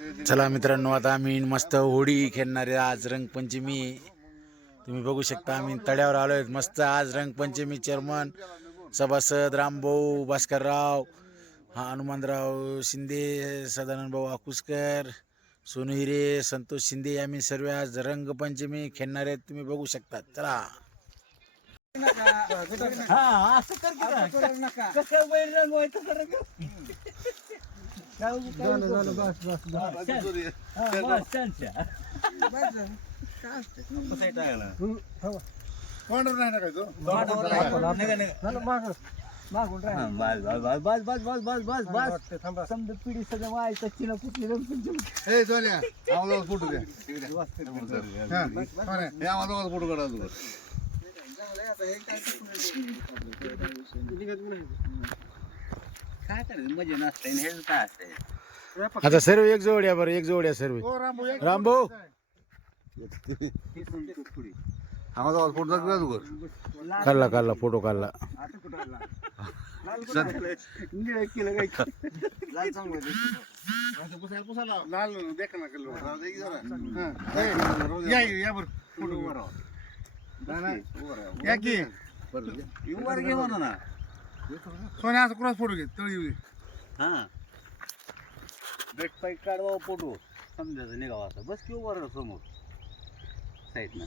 चला मित्रांनो आता आम्ही मस्त होडी खेळणार आहे आज रंगपंचमी. तुम्ही बघू शकता आम्ही तड्यावर आलोय मस्त आज रंगपंचमी चेअरमन सभासद रामभाऊ भास्करराव हा हनुमानराव शिंदे सदानंद भाऊ आकुसकर सोनू हिरे संतोष शिंदे आम्ही सर्व आज रंगपंचमी खेळणार आहेत. तुम्ही बघू शकता. चला. पांढर नाही टाकायचो? ए सोन्या आम्हाला फोटो द्या. हा, सोन्या, हे आम्हाला फोटो काढा तू काय करायचं? मजा नसते हे काय असते आता सर्व एक जोड या बरं एक जोड या सर्व. ओ रामभाऊ एक रामभाऊ! आम्हाला फोटो दाखवा तू काढला काढला फोटो काढला. लाल? देख ना किलो या या बर. फोटो उभा राहा. या की. वर घे म्हणा ना. सोन्या असं कुणाच फोटो घे तळी येऊ दे. हा. ब्रेक पाईट काढवा फोटो. समजायचं निघावा असं हो बस किंवा वर समोर. साईडनं.